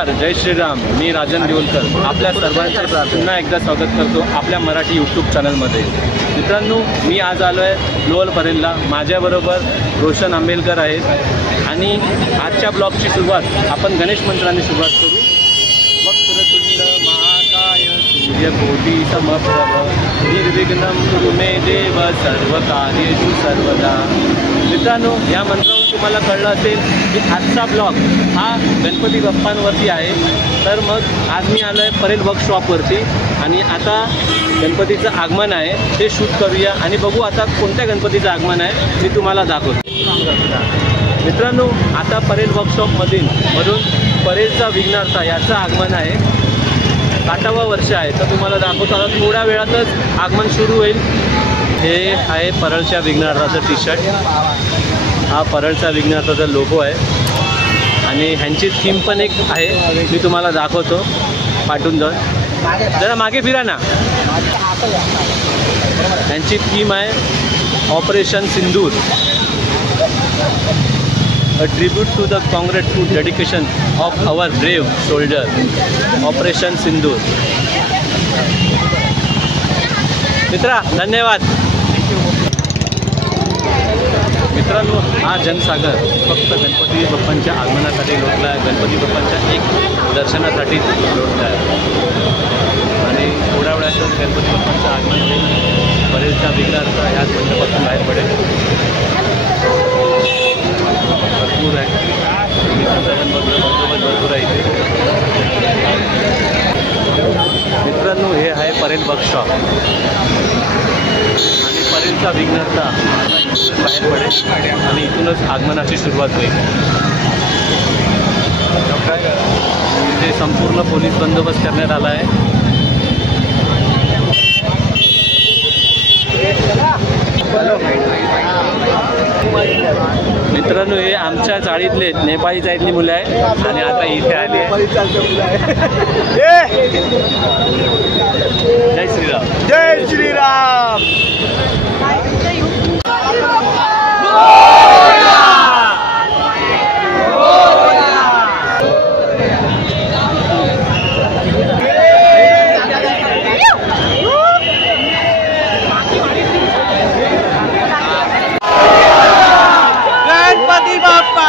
नमस्कार, जय श्रीराम. मी राजन देवलकर आपल्या सर्वांचं पुन्हा एकदा स्वागत करतो आपल्या मराठी यूट्यूब चॅनलमध्ये. मित्रांनो, मी आज आलो आहे लोअल परेलला. माझ्याबरोबर रोशन आंबेलकर आहेत आणि आजच्या ब्लॉगची सुरुवात आपण गणेश मंत्राने सुरुवात करू. वक्रतुंड महाकाय सूर्यकोटी समप्रभ निर्विघ्नं कुरु मे देव सर्वकार्येषु सर्वदा. मित्रांनो, या मंत्रावरून तुम्हाला कळलं असेल की आजचा ब्लॉग हा गणपती बाप्पांवरती आहे. तर मग आज मी आलो आहे परेल वर्कशॉपवरती आणि आता गणपतीचं आगमन आहे ते शूट करूया आणि बघू आता कोणत्या गणपतीचं आगमन आहे मी तुम्हाला दाखवतो. मित्रांनो, आता परेल वर्कशॉपमधून परेलचा विघ्नहर्ता याचं आगमन आहे. 8वा वर्ष आहे. तर तुम्हाला दाखवतो आता थोड्या वेळातच आगमन सुरू होईल. हे आहे परळच्या विघ्नहर्ताचं टी शर्ट. हा परळचा विघ्नहर्ताचा लोगो आहे आणि ह्यांची थीम पण एक आहे, मी तुम्हाला दाखवतो. पाठवून जरा मागे फिरा ना. ह्यांची थीम आहे Operation Sindoor, a tribute to the grateful dedication of our brave soldier. Operation Sindoor. मित्रा, धन्यवाद. मित्रांनो, हा जनसागर फक्त गणपती बाप्पांच्या आगमनासाठी लोटला आहे. गणपती बाप्पांच्या एक दर्शनासाठी लोटला आहे आणि थोड्या वेळातच गणपती बाप्पांचं आगमन होईल. परेलचा विघ्नहर्ता ह्याच मंडपातून बाहेर पडेल. भरपूर आहे, भरपूर आहे इथे. मित्रांनो, हे आहे परेल वर्कशॉप आणि परेलचा विघ्नहर्ता बाहेर पडेल आणि इथूनच आगमनाची सुरुवात होईल. इथे संपूर्ण पोलीस बंदोबस्त करण्यात आला आहे. मित्रांनो, हे आमच्या चाळीतले नेपाळी चाळीतली मुलं आहे आणि आता इथे आली आहे. जय श्रीराम. जय श्रीराम. गणपती बाप्पा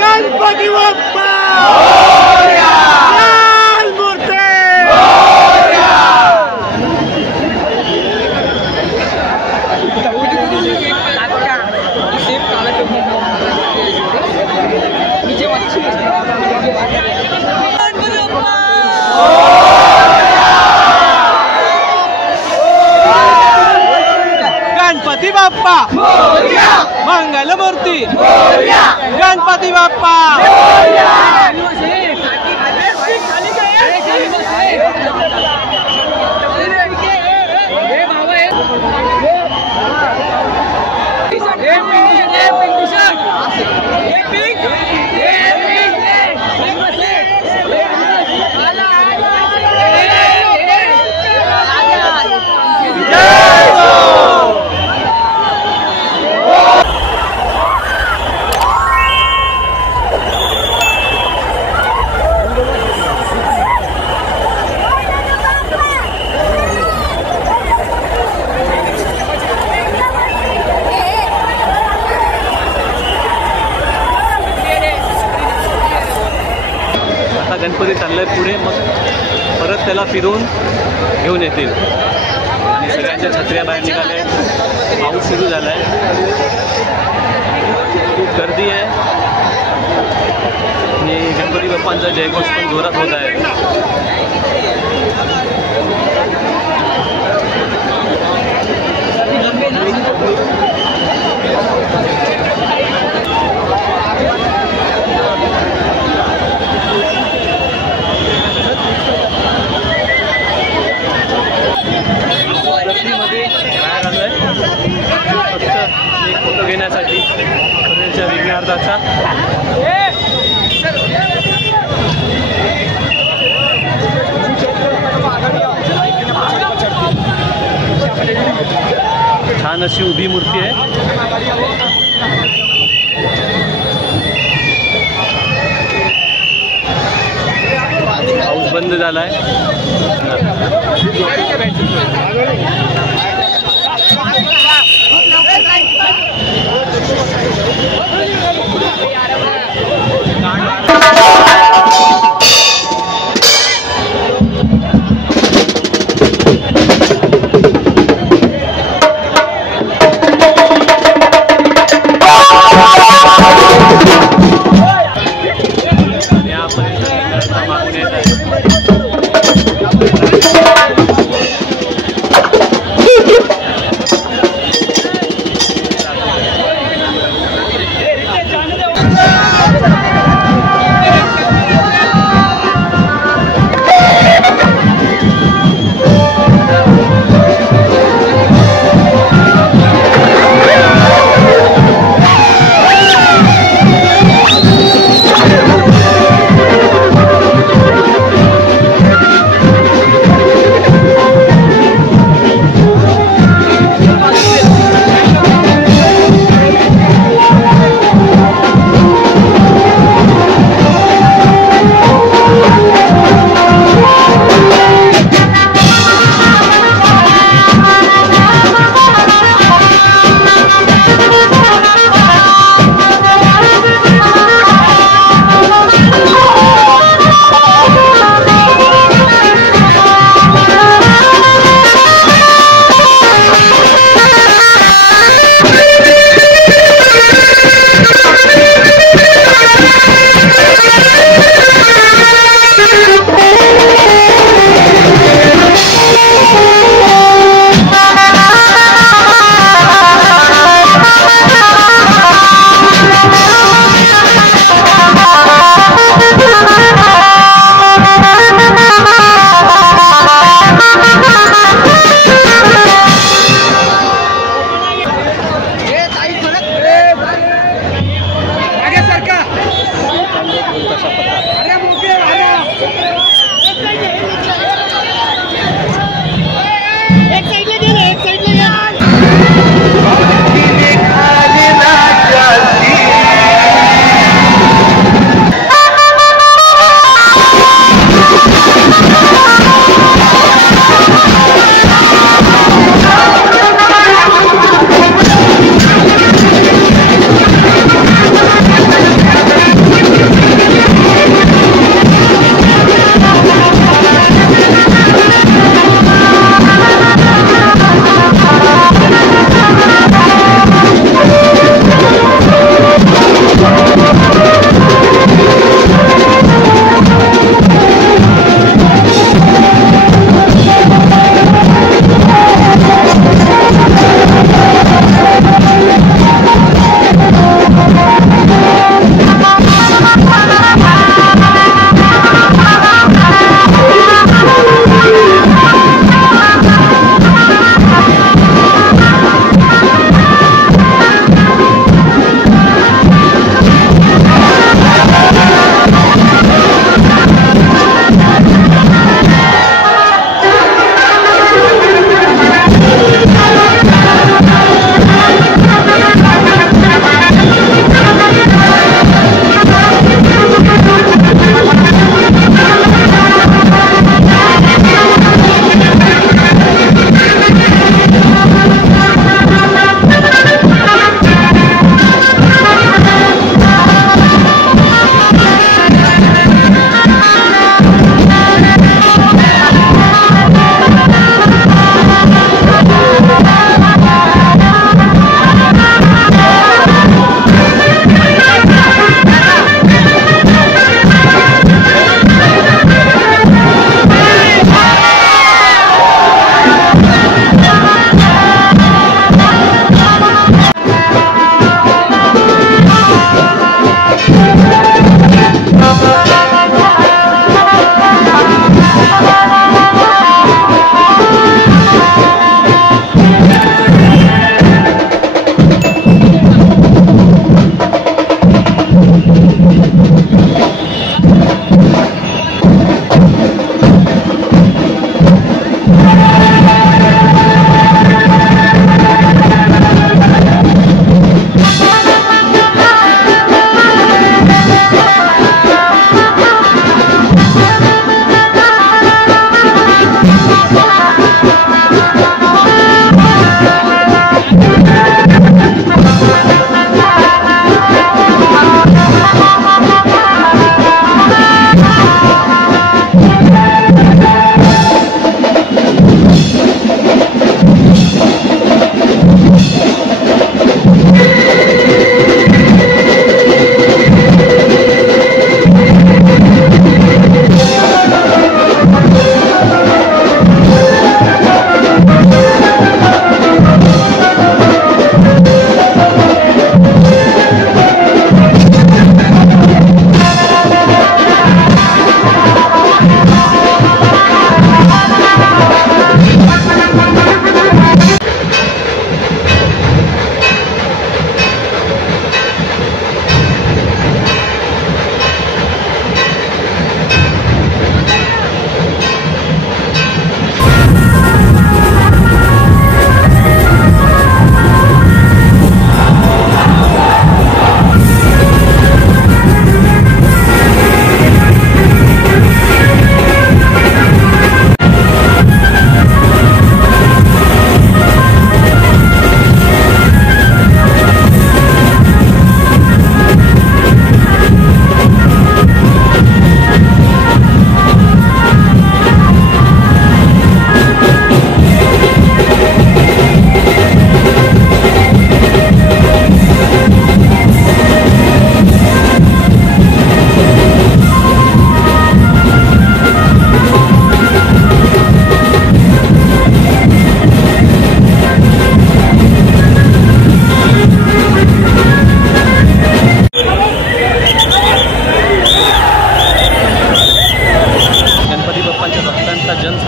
गणपती बाप्पा लाल मूर्ती. गणपती बाप्पा मंगलमूर्ती. गणपती बाप्पा गणपती चाललाय पुढे, मग परत त्याला फिरवून घेऊन येतील आणि सगळ्यांच्या छत्र्या बाहेर निघाल्या. पाऊस सुरू झाला आहे, खूप गर्दी आहे आणि गणपती बाप्पांचा जयघोष पण जोरात होत आहे. फोटो घेण्यासाठी परेलच्या विघ्नहर्ताचा. आघाडी अशी उभी मूर्ती आहे. पाऊस बंद झालाय.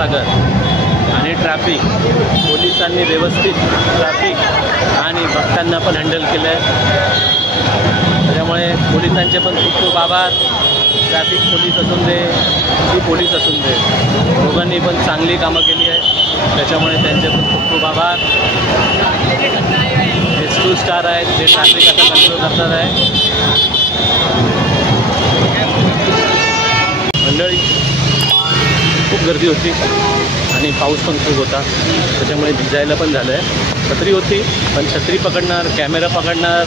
क्षीरसागर आणि ट्रॅफिक पोलिसांनी व्यवस्थित ट्रॅफिक आणि भक्तांना पण हँडल केलं आहे. त्याच्यामुळे पोलिसांचे पण खूप खूप आभार. ट्रॅफिक पोलीस असून दे की पोलीस असून दे, दोघांनी पण चांगली कामं केली आहे. त्याच्यामुळे त्यांचे पण खूप खूप आभार. S2 स्टार आहेत जे ट्रॅफिक आता कंट्रोल करणार आहे. मंडळी खूप गर्दी होती आणि पाऊस पण खूप होता, त्याच्यामुळे भिजायला पण झालं आहे. छत्री होती पण छत्री पकडणार, कॅमेरा पकडणार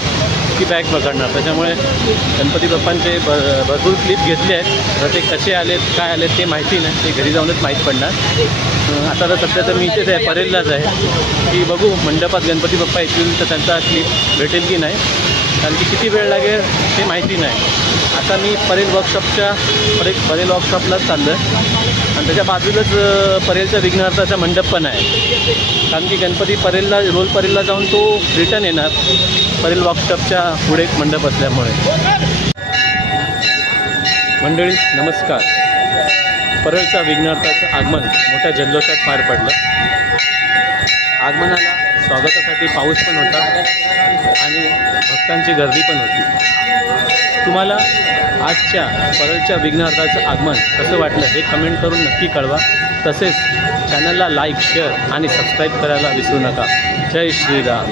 की बॅग पकडणार, त्याच्यामुळे गणपती बाप्पांचे भरपूर क्लिप घेतले आहेत. तर ते कसे आलेत काय आलेत ते माहिती नाही, ते घरी जाऊनच माहीत पडणार. आता तर सध्या तर मी इथेच आहे, परेललाच आहे. की बघू मंडपात गणपती बाप्पा येतील तर त्यांचा क्लिप भेटेल की नाही, कारण की किती वेळ लागेल ते माहिती नाही. आता मी परेल वर्कशॉपलाच चाललो आहे आणि त्याच्या बाजूलाच परेलच्या विघ्नहर्ताचा मंडप पण आहे. कारण की गणपती परेलला जाऊन तो रिटर्न येणार परेल वर्कशॉपच्या पुढे एक मंडप असल्यामुळे. मंडळी नमस्कार. परेलच्या विघ्नहर्ताचं आगमन मोठ्या जल्लोषात पार पडलं. आगमनाला स्वागतासाठी पाऊस पण होता आणि भक्तांची गर्दी पण होती. तुम्हाला आजच्या परेलच्या विघ्नहर्ताचं आगमन कसं वाटलं हे कमेंट करून नक्की कळवा. तसेच चॅनलला लाईक, शेअर आणि सबस्क्राईब करायला विसरू नका. जय श्रीराम.